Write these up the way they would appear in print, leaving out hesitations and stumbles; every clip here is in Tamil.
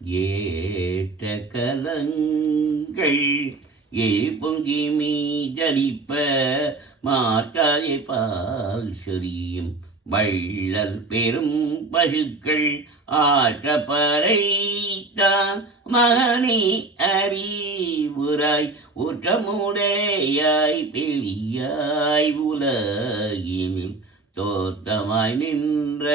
ஏற்ற கலங்கள் பொங்கி மீதளிப்ப மாற்றாதே பால் சொரியும் வள்ளல் பெரும் பசுக்கள் ஆற்றப்பறைத்தான் மகனே அறிவுராய் ஊற்றமுடையாய் பெரியாய் உலகினில் தோற்றமாய் நின்ற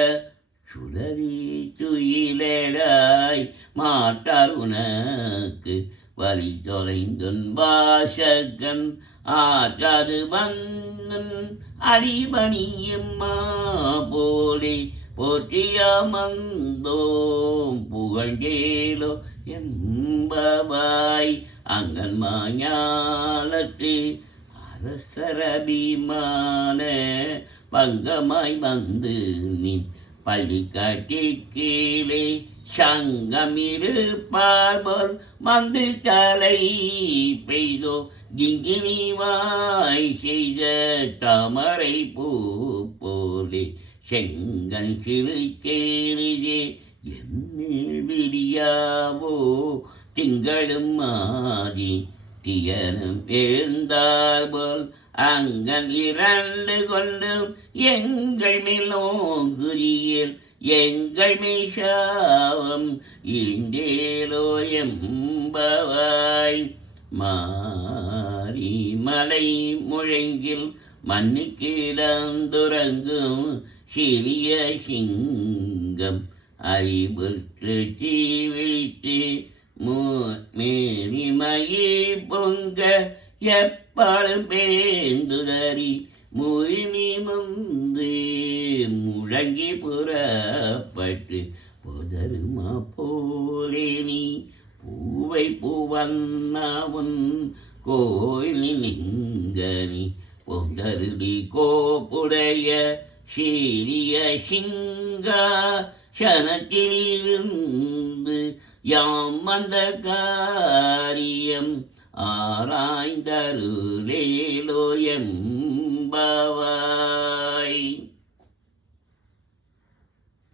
சுடரி துயிலாய் மாட்டார் உனக்கு வழி தொலைந்துன் வாசகன் ஆற்றாது வந்தன் அடிபணியும் போலே போற்றியாமந்தோம் புகழ்ந்தேலோ என்பவாய் அங்கன் மாஞாலத்து அரசரபிமான பங்கமாய் வந்து நின் பள்ளி காட்டி கீழே சங்கமிருப்பார்போல் வந்து தலை பெய்தோ கிங்கினிவாய் செய்த தாமரை பூ போலே செங்கன் சிறு கேரிதே என்னில் விடியாவோ திங்களும் மாறி தியனும் எழுந்தார்போல் அங்கன் இரண்டு கொண்டும் எங்கள் மேலோங்குதியில் எங்கள் மேஷாவம் இருந்தேலோ எம்பவாய் மாறி மலை முழங்கில் மண்ணுக்கிடந்துறங்கும் சிறிய சிங்கம் அறிவுற்று தீ விழித்து மேரிமயி பொங்க எப்பாலும் பேந்துதறி முறினி முந்து முழங்கி புறப்பட்டு புதருமா போலே நீ பூவை பூவன்னாவும் கோயிலில் நீங்கனி பொங்கருடி கோப்புடைய சீரிய சிங்கா சனத்திலிருந்து யாம் வந்த காரியம் ஆராய்ந்தருளேலோ எம்பவாய்.